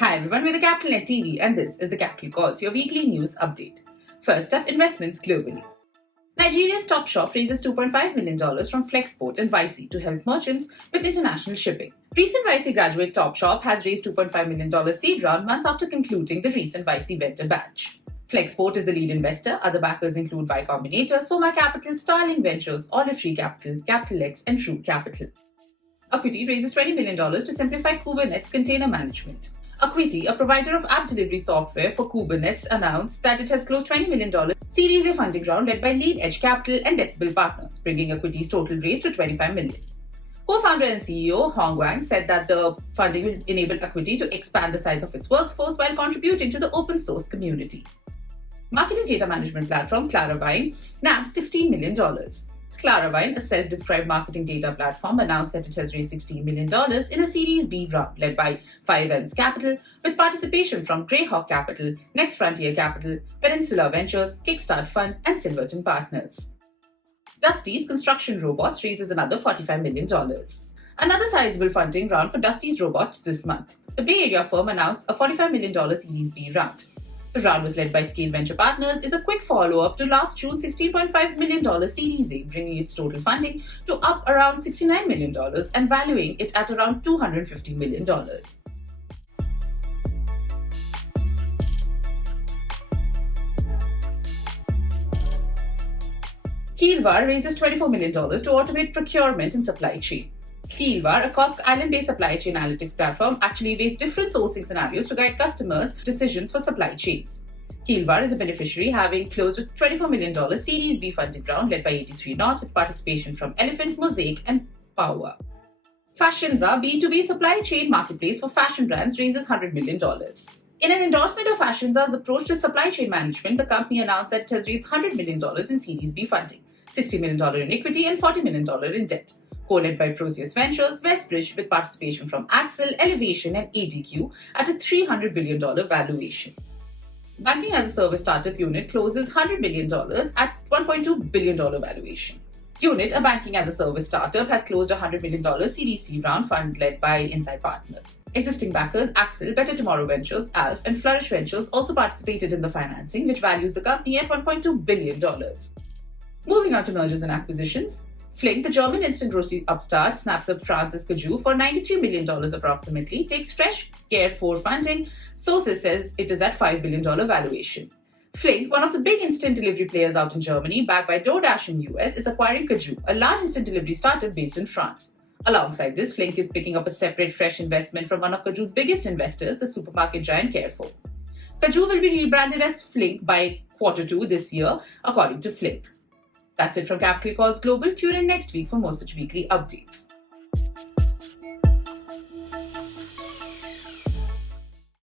Hi everyone, we're the CapitalNet TV and this is the Capital Calls, your weekly news update. First up, investments globally. Nigeria's Topshop raises $2.5 million from Flexport and Vicey to help merchants with international shipping. Recent Vicey graduate Topshop has raised $2.5 million seed round months after concluding the recent Vicey vendor batch. Flexport is the lead investor. Other backers include Y Combinator, Soma Capital, Starling Ventures, Olive Tree Capital, Capital X, and True Capital. Equity raises $20 million to simplify Kubernetes container management. Equity, a provider of app delivery software for Kubernetes, announced that it has closed $20 million Series A funding round led by Lead Edge Capital and Decibel Partners, bringing Equity's total raise to $25 million. Co-founder and CEO Hong Wang said that the funding will enable Equity to expand the size of its workforce while contributing to the open source community. Marketing data management platform Claravine nabbed $16 million. Claravine, a self-described marketing data platform, announced that it has raised $16 million in a Series B round led by 5Ms Capital, with participation from Greyhawk Capital, Next Frontier Capital, Peninsula Ventures, Kickstart Fund, and Silverton Partners. Dusty's construction robots raises another $45 million. Another sizable funding round for Dusty's robots this month. The Bay Area firm announced a $45 million Series B round. The round was led by Scale Venture Partners, is a quick follow-up to last June's $16.5 million Series A, bringing its total funding to up around $69 million and valuing it at around $250 million. Keelvar raises $24 million to automate procurement and supply chain. Keelvar, a Cork Island-based supply chain analytics platform, actually weighs different sourcing scenarios to guide customers' decisions for supply chains. Keelvar is a beneficiary, having closed a $24 million Series B funding round led by 83 North with participation from Elephant, Mosaic, and Power. Fashionza, B2B supply chain marketplace for fashion brands, raises $100 million. In an endorsement of Fashionza's approach to supply chain management, the company announced that it has raised $100 million in Series B funding, $60 million in equity, and $40 million in debt. Co-led by Proceus Ventures, Westbridge with participation from Axel, Elevation, and ADQ at a $300 billion valuation. Banking as a Service startup Unit closes $100 million at $1.2 billion valuation. Unit, a banking as a service startup, has closed a $100 million Series C round fund led by Insight Partners. Existing backers Axel, Better Tomorrow Ventures, ALF, and Flourish Ventures also participated in the financing, which values the company at $1.2 billion. Moving on to mergers and acquisitions. Flink, the German instant grocery upstart, snaps up France's Cajou for $93 million approximately, takes fresh Care 4 funding. Sources says it is at $5 billion valuation. Flink, one of the big instant delivery players out in Germany, backed by DoorDash in US, is acquiring Cajou, a large instant delivery startup based in France. Alongside this, Flink is picking up a separate fresh investment from one of Cajou's biggest investors, the supermarket giant Carrefour. Cajou will be rebranded as Flink by Q2 this year, according to Flink. That's it from Capital Calls Global. Tune in next week for more such weekly updates.